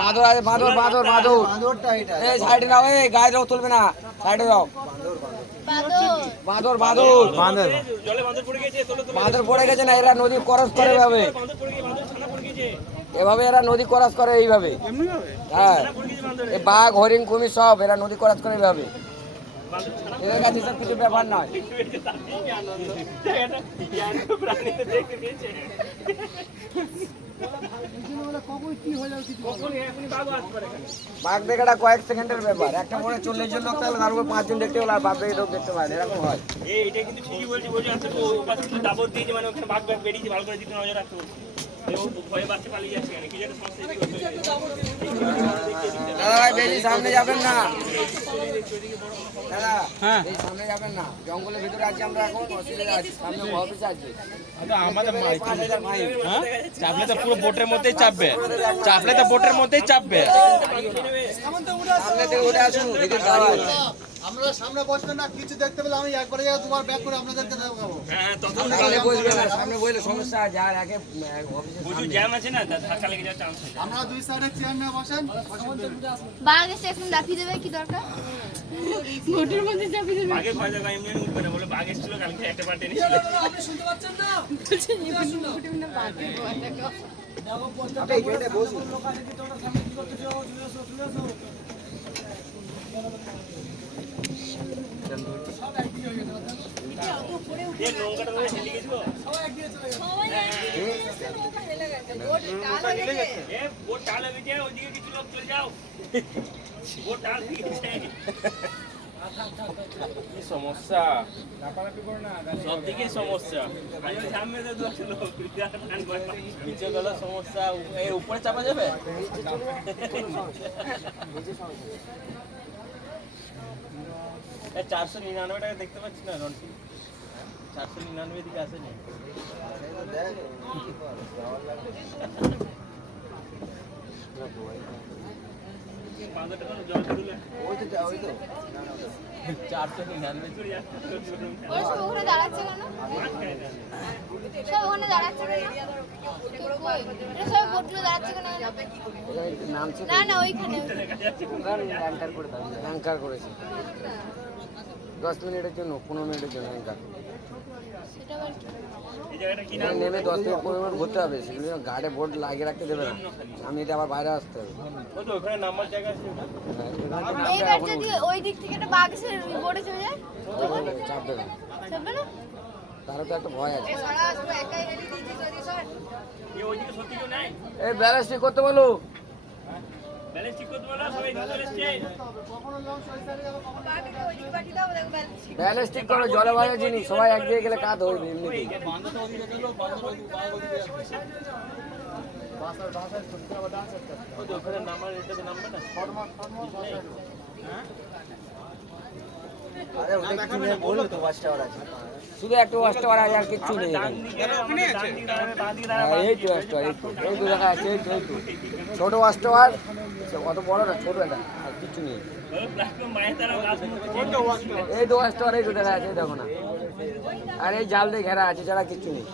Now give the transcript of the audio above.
বাঁদর আছে, বাঁদর বাঁদর বাঁদর। এই সাইডে নাও, এই গায়ে যাও, তুলবে না, সাইডে যাও। বাঁদর বাঁদর বাঁদর বাঁদর পড়ে গেছে না, এরা নদী ক্রস করে এভাবে, এভাবে এরা নদী ক্রস করে এইভাবে। হ্যাঁ, এই বাঘ হরিণ কুমির সব এরা নদী ক্রস করে এইভাবে, এদের কাছে সব কিছু ব্যাপার নয়। বাঘ দেখাটা কয়েক সেকেন্ডের ব্যাপার, একটা মনে 40 জন লোক তাহলে তার উপর 5 জন দেখতে পেলো আর বাঘ দেখে দেখতে পারে, এরকম হয়। এটা কিন্তু ঠিকই বলছি, বলছি আসলে ও পাশে কিন্তু দাবত দিয়েছে, মানে ওখানে বাঘ বাঘ বেরিয়েছে, ভালো করে দিতে নজর রাখতে বলছে। ভয়ে বাচ্চা পালিয়ে যাচ্ছে, কি যেটা সমস্যা। দাদা ভাই বেশি সামনে যাবেন না, দাদা এই সামনে যাবেন না, জঙ্গলের ভিতরে আছি আমরা এখন, অসুবিধা আছে, সামনে অফিস আছে আমাদের চাপলে তো পুরো বোটের মধ্যেই চাপবে, চাপলে তো বোটের মধ্যেই চাপবে। সামনে থেকে উঠে আসুন, আমরা সামনে বসবেন না, কিছু দেখতে পেলে আমি একবারে দুবার ব্যাক করে আপনাদেরকে দেখাবো। সামনে বসবে না, সামনে বসলে সমস্যা আছে, আর একে প্রচুর জ্যাম আছে না, ধাক্কা লেগে যাওয়ার চান্স আছে। আমরা দুই সাইডে চেয়ার নিয়ে বসেন। বাঘ এসে এখন দাপিয়ে দেবে, কি দরকার? ঘটির মধ্যে চাপিয়ে দেবে। বাঘের ভয় দেখা এমনি উঠবে না, বলে বাঘ এসেছিল কালকে একটা পার্টি নিয়েছিল। আপনি শুনতে পাচ্ছেন না? বাঘের ভয় দেখো। আপনি এখানে বসুন। এই নৌকাটা ধরে চলে গেছিল। এ বোট টালে গেছে, ওইদিকে কিছু লোক চলে যাও। বোট টাল গেছে। কি সমস্যা, সব দিকে সমস্যা। আমি সামনে তো দুটো লোক নিচে গেল সমস্যা, এর উপরে চাপা যাবে। 499 টাকা দেখতে পাচ্ছি না রন্টি, 499 দিকে আসেনি। ওখানে দাঁড়াচ্ছে কেন? সব ওখানে দাঁড়াচ্ছে কেন? সব বোটগুলো দাঁড়াচ্ছে কেন? না না ওইখানে অ্যাঙ্কার করেছে 10 মিনিটের জন্য, 15 মিনিটের জন্য অ্যাঙ্কার। সেটা আবার কি? নেমে 10 থেকে 15 মিনিট ঘুরতে হবে, সেগুলো গাড়ে বোর্ড লাগিয়ে রাখতে দেবে না, আমি এটা আবার বাইরে আসতে হবে। ওখানে নামার জায়গা আছে। এইবার যদি ওই দিক থেকে একটা বাঘ এসে বোটে চলে যায়, চাপবে না, চাপবে না? তারও তো একটা ভয় আছে। ওইদিকে সত্যি কেউ নাই, এই ব্যালেন্স ঠিক করতে বলো, ব্যালেন্স ঠিক করতে বলো, সবাই ধরে এসছে। ব্যালেন্স ঠিক করো, জলে ভালো জিনিস, সবাই একদিকে গেলে কাজ ধরবে এমনিতেই। ওখানে নামার এটাতে নামবে না। শুধু একটা ওয়াচ টাওয়ার আছে, আর কিচ্ছু নেই এখানে। এই তো ওয়াচ টাওয়ার, এই তো দেখা যাচ্ছে, এই তো ছোট ওয়াচ টাওয়ার, অত বড় না, ছোট এটা, আর কিচ্ছু নেই। এই তো ওয়াচ টাওয়ার, এই তো দেখা যাচ্ছে, দেখো না, আর এই জাল দিয়ে ঘেরা আছে, ছাড়া কিচ্ছু নেই।